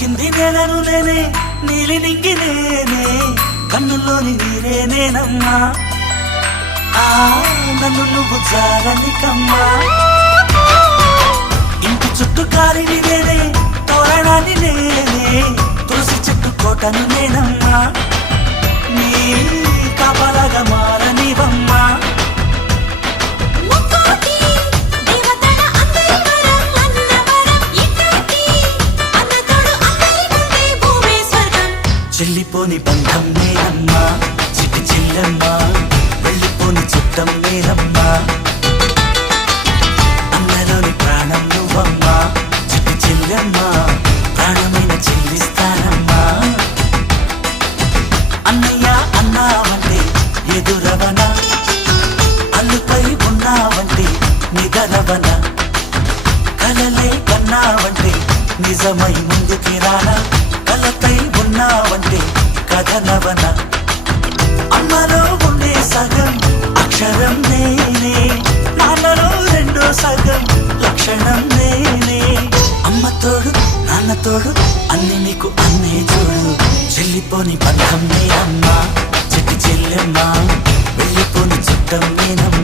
తాకింది నేలను నేనే నీలి నింగి నేనే కన్నుల్లోని నీరే నేనమ్మా నన్ను నువ్వు జాలని కమ్మా ఇంటి చుట్టూ కాలిని నేనే తోరణాన్ని నేనే తులసి చెట్టు కోటను నేనమ్మా నీ కాపలాగా మారనివమ్మా చెల్లిపోని బంధం నేనమ్మా చిట్టి చెల్లమ్మా వెళ్ళిపోని చుట్టం నేనమ్మా అన్నలోని ప్రాణం నువ్వమ్మా చిట్టి చెల్లమ్మా ప్రాణమైన చెల్లిస్తానమ్మా అన్నయ్య అన్నావంటే ఎదురవన అల్లుపై ఉన్నావంటే నిగరవన కలలే కన్నావంటే నిజమై ముందుకి రానా కలపై ఉన్నావంటే కథనవన అమ్మలో ఉండే సగం అక్షరం నేనే నాన్నలో రెండో సగం లక్షణం నేనే అమ్మ తోడు నాన్న తోడు అన్ని నీకు అన్నే చూడు చెల్లిపోని బంధం నేనమ్మా చెట్టి చెల్లెమ్మా వెళ్ళిపోని చుట్టం నేనమ్మా